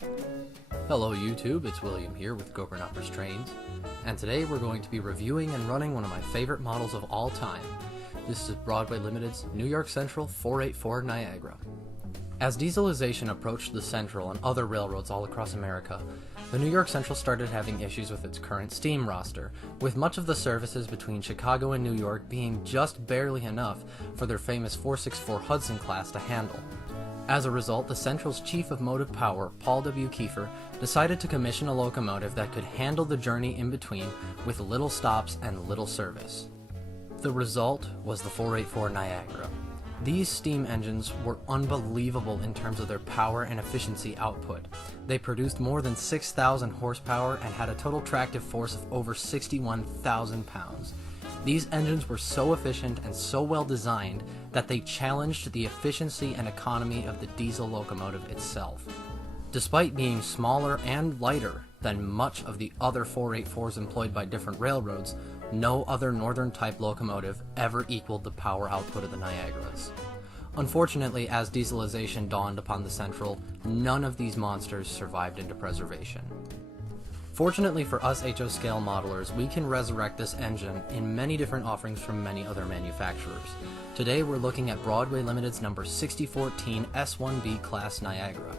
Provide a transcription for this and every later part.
Hello YouTube, it's William here with Gopher Numbers Trains, and today we're going to be reviewing and running one of my favorite models of all time. This is Broadway Limited's New York Central 484 Niagara. As dieselization approached the Central and other railroads all across America, the New York Central started having issues with its current steam roster, with much of the services between Chicago and New York being just barely enough for their famous 464 Hudson class to handle. As a result, the Central's Chief of Motive Power, Paul W. Kiefer, decided to commission a locomotive that could handle the journey in between with little stops and little service. The result was the 484 Niagara. These steam engines were unbelievable in terms of their power and efficiency output. They produced more than 6,000 horsepower and had a total tractive force of over 61,000 pounds. These engines were so efficient and so well designed that they challenged the efficiency and economy of the diesel locomotive itself. Despite being smaller and lighter than much of the other 484s employed by different railroads, no other northern type locomotive ever equaled the power output of the Niagaras. Unfortunately, as dieselization dawned upon the Central, none of these monsters survived into preservation. Fortunately for us HO scale modelers, we can resurrect this engine in many different offerings from many other manufacturers. Today we're looking at Broadway Limited's number 6014 S1B class Niagara.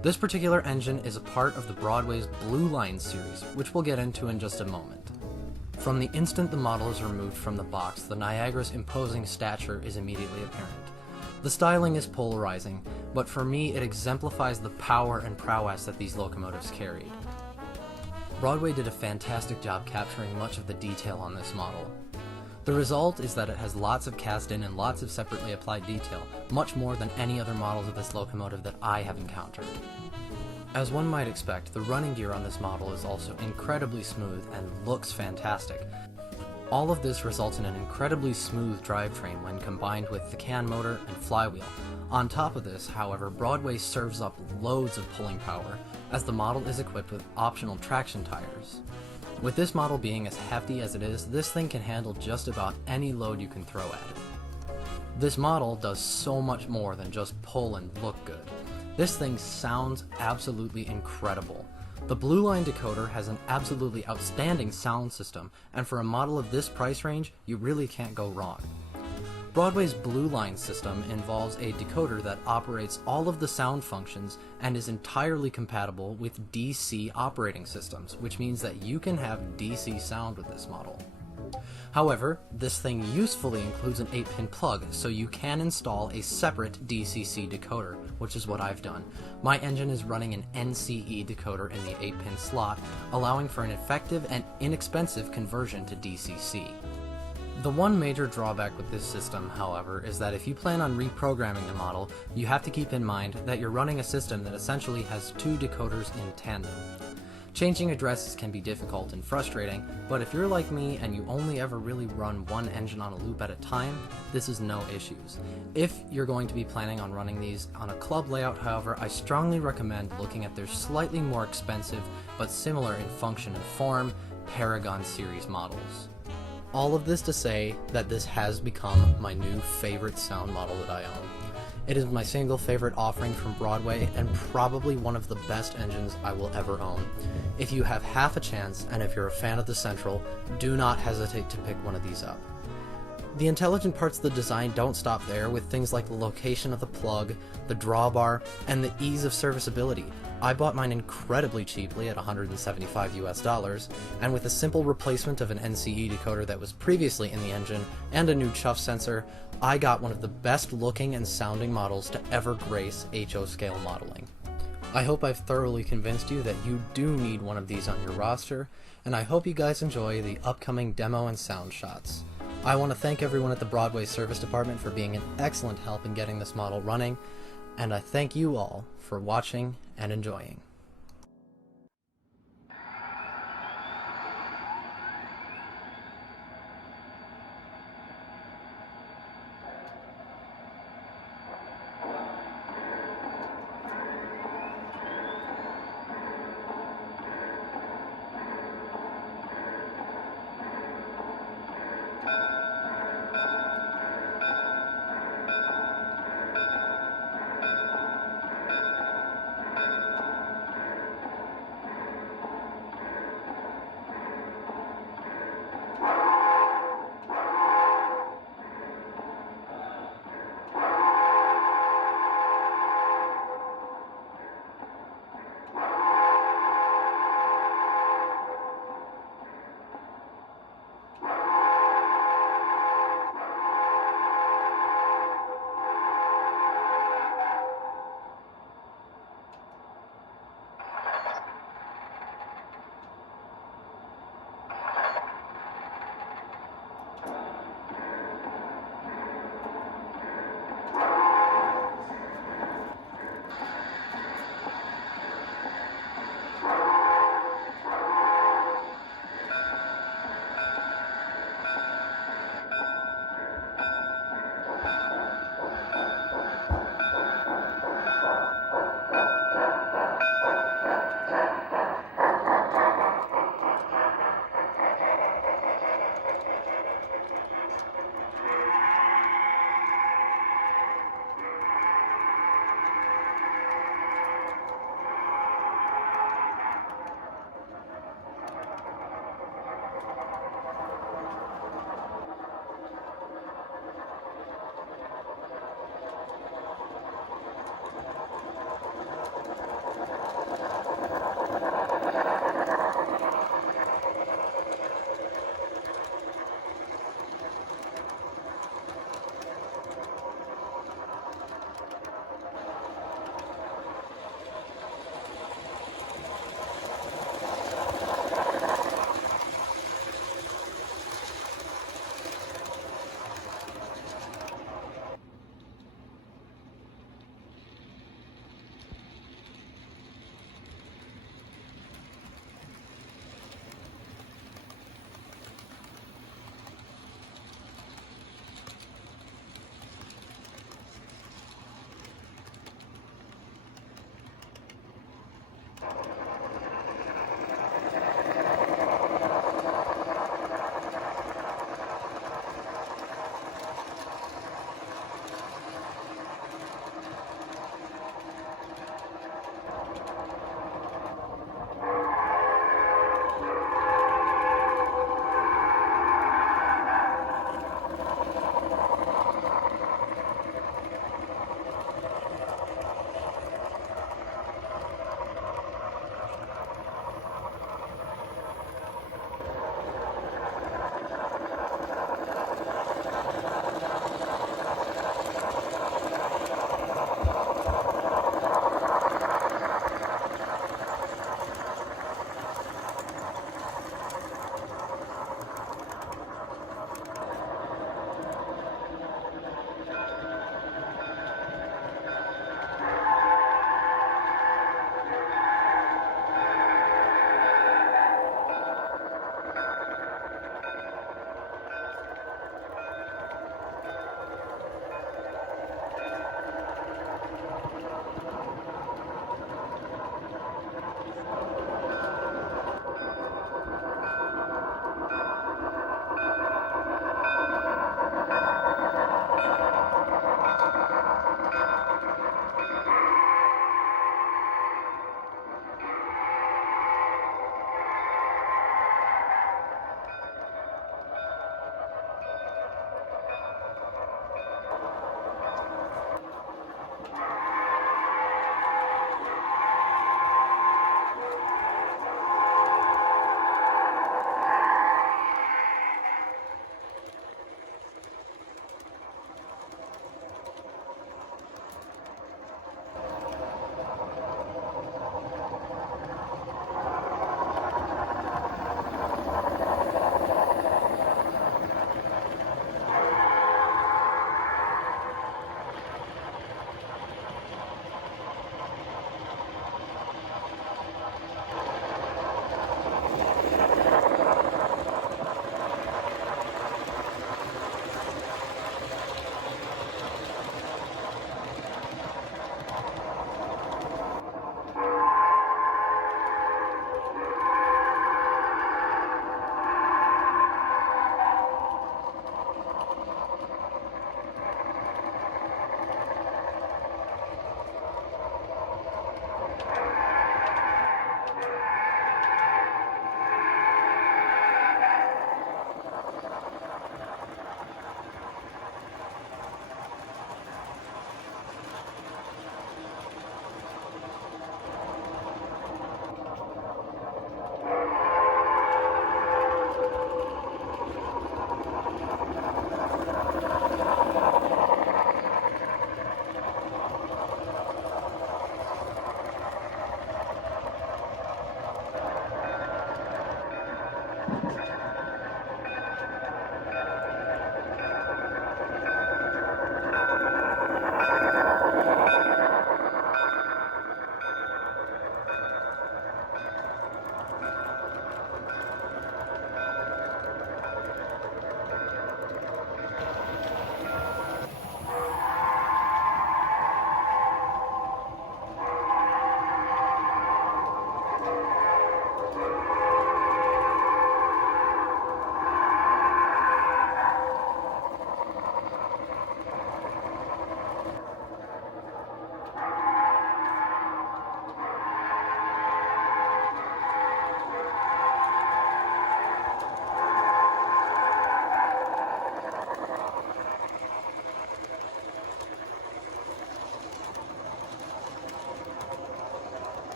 This particular engine is a part of the Broadway's BlueLine series, which we'll get into in just a moment. From the instant the model is removed from the box, the Niagara's imposing stature is immediately apparent. The styling is polarizing, but for me it exemplifies the power and prowess that these locomotives carried. Broadway did a fantastic job capturing much of the detail on this model. The result is that it has lots of cast-in and lots of separately applied detail, much more than any other models of this locomotive that I have encountered. As one might expect, the running gear on this model is also incredibly smooth and looks fantastic. All of this results in an incredibly smooth drivetrain when combined with the can motor and flywheel. On top of this, however, Broadway serves up loads of pulling power, as the model is equipped with optional traction tires. With this model being as hefty as it is, this thing can handle just about any load you can throw at it. This model does so much more than just pull and look good. This thing sounds absolutely incredible. The BlueLine decoder has an absolutely outstanding sound system, and for a model of this price range, you really can't go wrong. Broadway's BlueLine system involves a decoder that operates all of the sound functions and is entirely compatible with DC operating systems, which means that you can have DC sound with this model. However, this thing usefully includes an 8-pin plug, so you can install a separate DCC decoder, which is what I've done. My engine is running an NCE decoder in the 8-pin slot, allowing for an effective and inexpensive conversion to DCC. The one major drawback with this system, however, is that if you plan on reprogramming the model, you have to keep in mind that you're running a system that essentially has two decoders in tandem. Changing addresses can be difficult and frustrating, but if you're like me and you only ever really run one engine on a loop at a time, this is no issues. If you're going to be planning on running these on a club layout, however, I strongly recommend looking at their slightly more expensive, but similar in function and form, Paragon series models. All of this to say that this has become my new favorite sound model that I own. It is my single favorite offering from Broadway and probably one of the best engines I will ever own. If you have half a chance and if you're a fan of the Central, do not hesitate to pick one of these up. The intelligent parts of the design don't stop there, with things like the location of the plug, the drawbar, and the ease of serviceability. I bought mine incredibly cheaply at $175 US, and with a simple replacement of an NCE decoder that was previously in the engine and a new chuff sensor, I got one of the best looking and sounding models to ever grace HO scale modeling. I hope I've thoroughly convinced you that you do need one of these on your roster, and I hope you guys enjoy the upcoming demo and sound shots. I want to thank everyone at the Broadway Service Department for being an excellent help in getting this model running, and I thank you all for watching and enjoying.